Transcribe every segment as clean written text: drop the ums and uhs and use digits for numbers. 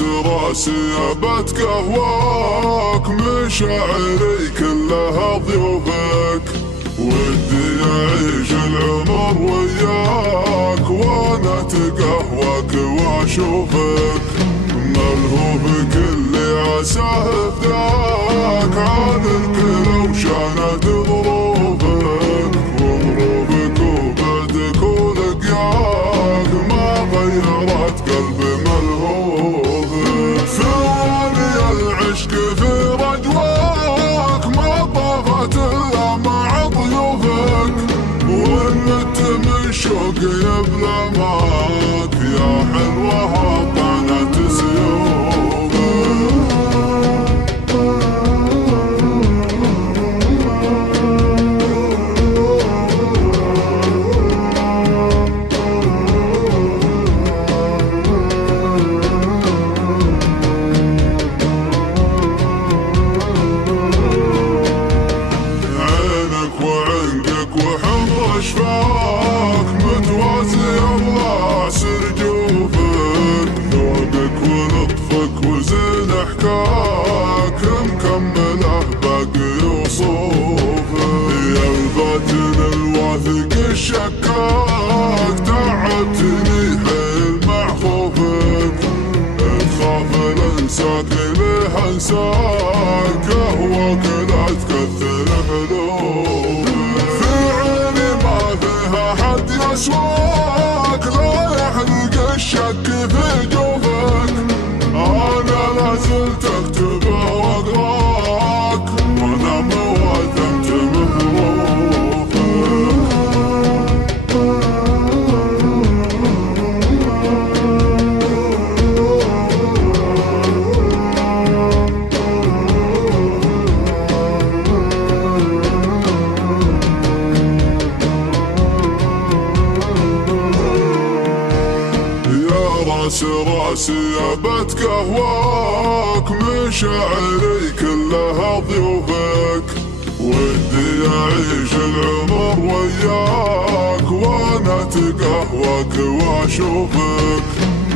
راسي ابت قهواك، مشاعري كلها ضيوفك، ودي اعيش العمر وياك وانا اتقهواك واشوفك، ملهوف كل عساه فداك، عن الكل وشانت ظروفك، وظروفك وبعدك ولقياك ما غيرت قلبي ملهوفك، ثواني العشق في رجواك ما طافت الا مع ضيوفك، ونت من شوقي بلماك يا حلوة طعنت سيوفك. اشفاك متوازي الله سر جوفك، ذوقك ولطفك وزين حكاك مكمله باقي وصوفك، يا الباطن الواثق الشكاك، تعبتني حيل مع خوفك، تخاف الانساك ليه انساك، قهوك لا تكثر حلوفك، حد يسواك لا يحرق الشك في جوفك، انا لا زلت اكتبه واقراك وانا موثمت بظروفك. راسي ابت قهواك، مشاعري كلها ضيوفك، ودي اعيش العمر وياك وانا اتقهواك واشوفك،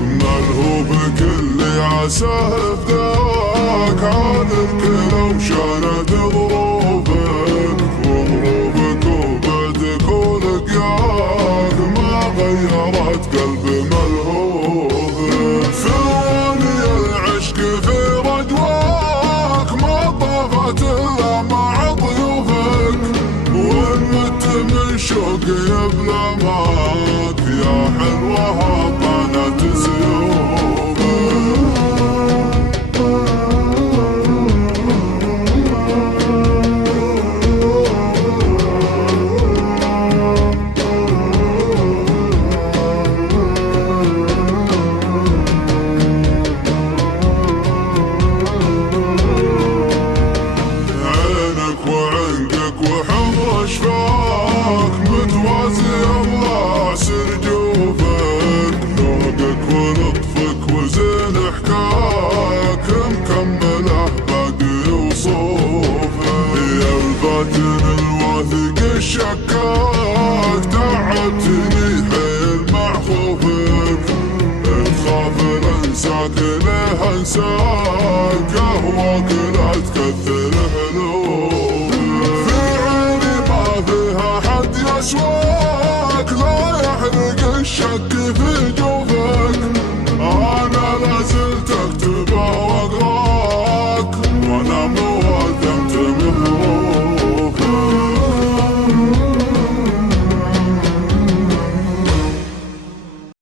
ملهوف كل عساه فداك، عن الكل وشانت ظروفك، وظروفك وبعدك ولقياك ما غيرت قلبي ملهوف، ثواني العشق في رجواك ما طافت الا مع ضيوفك، ونمت من شوقي بلماك يا حلوة طعنت سيوفك. اشفاك متوازي الله سر جوفك، ذوقك ولطفك وزين حكاك مكمله باقي وصوفك، يا الباطن الواثق الشكاك، تعبتني حيل مع خوفك، تخاف الانساك ليه انساك، قهوك لا تكثر حلوفك، حد يسوى